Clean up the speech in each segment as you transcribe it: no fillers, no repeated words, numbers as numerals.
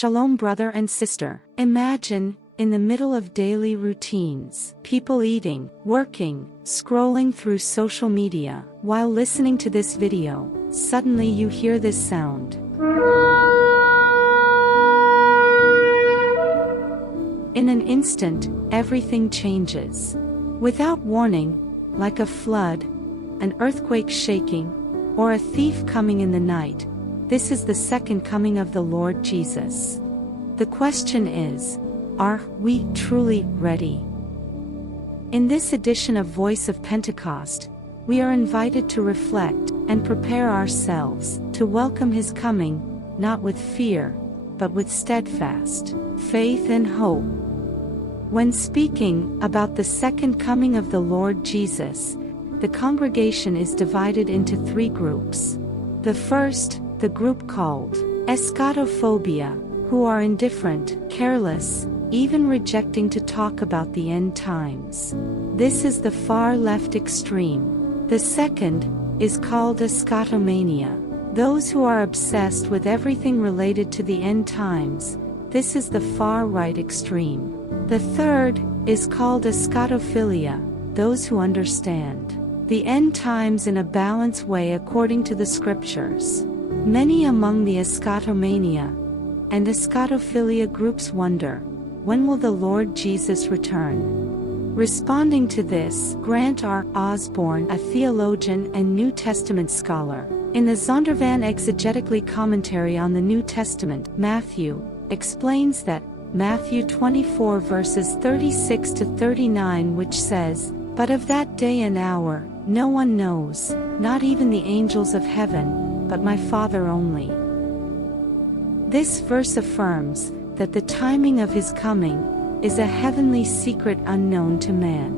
Shalom brother and sister. Imagine, in the middle of daily routines, people eating, working, scrolling through social media, while listening to this video, suddenly you hear this sound. In an instant, everything changes. Without warning, like a flood, an earthquake shaking, or a thief coming in the night, this is the second coming of the Lord Jesus. The question is, are we truly ready? In this edition of Voice of Pentecost, we are invited to reflect and prepare ourselves to welcome His coming, not with fear, but with steadfast faith and hope. When speaking about the second coming of the Lord Jesus, the congregation is divided into three groups. The first, the group called eschatophobia, who are indifferent, careless, even rejecting to talk about the end times. This is the far left extreme. The second is called eschatomania, those who are obsessed with everything related to the end times. This is the far right extreme. The third is called eschatophilia, those who understand the end times in a balanced way according to the scriptures. Many among the eschatomania and eschatophilia groups wonder, when will the Lord Jesus return? Responding to this, Grant R. Osborne, a theologian and New Testament scholar, in the Zondervan Exegetically Commentary on the New Testament, Matthew, explains that Matthew 24 verses 36 to 39, which says, "But of that day and hour, no one knows, not even the angels of heaven, but my Father only." This verse affirms that the timing of His coming is a heavenly secret unknown to man.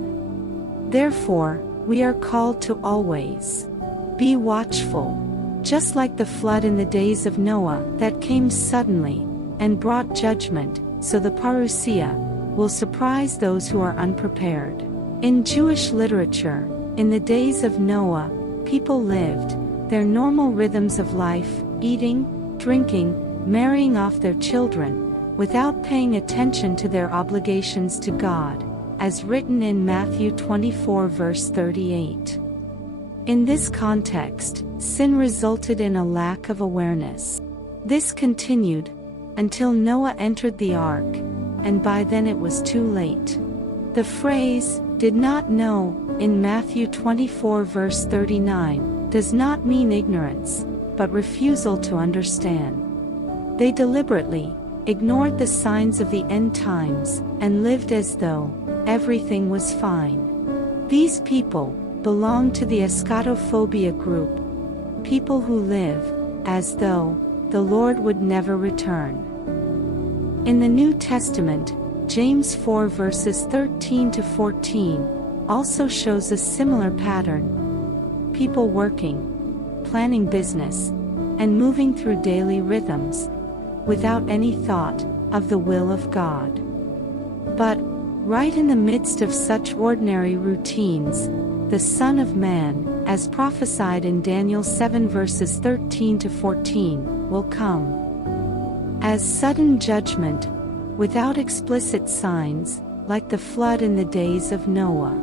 Therefore, we are called to always be watchful, just like the flood in the days of Noah that came suddenly and brought judgment, so the parousia will surprise those who are unprepared. In Jewish literature, in the days of Noah, people lived their normal rhythms of life, eating, drinking, marrying off their children, without paying attention to their obligations to God, as written in Matthew 24 verse 38. In this context, sin resulted in a lack of awareness. This continued until Noah entered the ark, and by then it was too late. The phrase, "did not know," in Matthew 24 verse 39, does not mean ignorance, but refusal to understand. They deliberately ignored the signs of the end times and lived as though everything was fine. These people belong to the eschatophobia group, people who live as though the Lord would never return. In the New Testament, James 4 verses 13 to 14 also shows a similar pattern. People working, planning business, and moving through daily rhythms, without any thought of the will of God. But, right in the midst of such ordinary routines, the Son of Man, as prophesied in Daniel 7 verses 13 to 14, will come as sudden judgment, without explicit signs, like the flood in the days of Noah.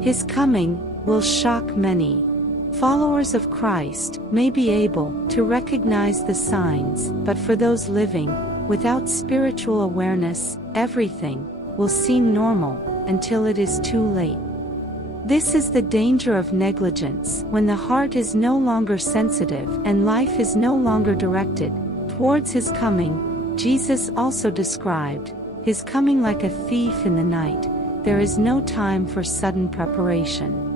His coming will shock many. Followers of Christ may be able to recognize the signs, but for those living without spiritual awareness, everything will seem normal until it is too late. This is the danger of negligence, when the heart is no longer sensitive and life is no longer directed towards His coming. Jesus also described His coming like a thief in the night. There is no time for sudden preparation.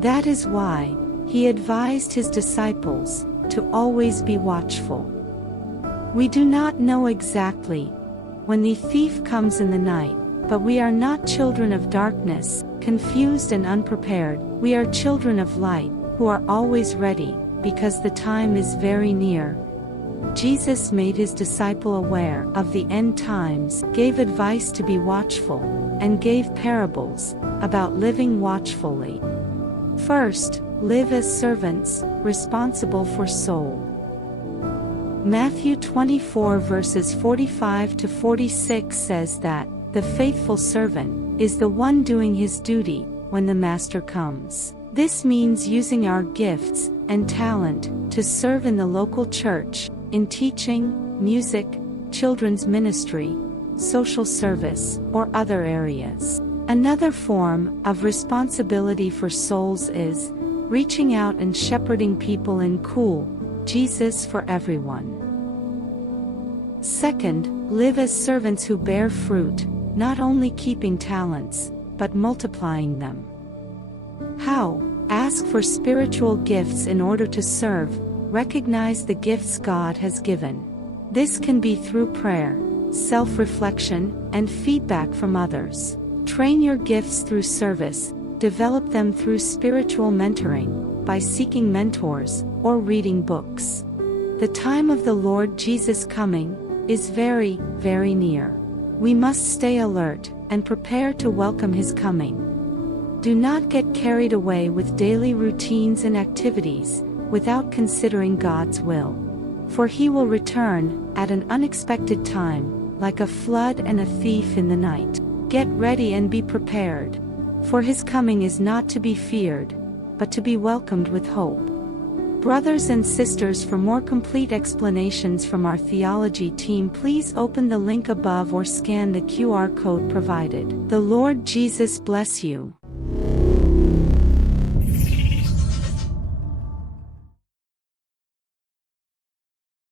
That is why He advised His disciples to always be watchful. We do not know exactly when the thief comes in the night, but we are not children of darkness, confused and unprepared. We are children of light, who are always ready, because the time is very near. Jesus made His disciple aware of the end times, gave advice to be watchful, and gave parables about living watchfully. First, live as servants, responsible for soul. Matthew 24 verses 45 to 46 says that, "The faithful servant is the one doing his duty when the master comes." This means using our gifts and talent to serve in the local church, in teaching, music, children's ministry, social service, or other areas. Another form of responsibility for souls is reaching out and shepherding people in cool, Jesus for everyone. Second, live as servants who bear fruit, not only keeping talents, but multiplying them. How? Ask for spiritual gifts in order to serve, recognize the gifts God has given. This can be through prayer, self-reflection, and feedback from others. Train your gifts through service, develop them through spiritual mentoring, by seeking mentors, or reading books. The time of the Lord Jesus' coming is very, very near. We must stay alert and prepare to welcome His coming. Do not get carried away with daily routines and activities, without considering God's will. For He will return at an unexpected time, like a flood and a thief in the night. Get ready and be prepared. For His coming is not to be feared, but to be welcomed with hope. Brothers and sisters, for more complete explanations from our theology team, please open the link above or scan the QR code provided. The Lord Jesus bless you.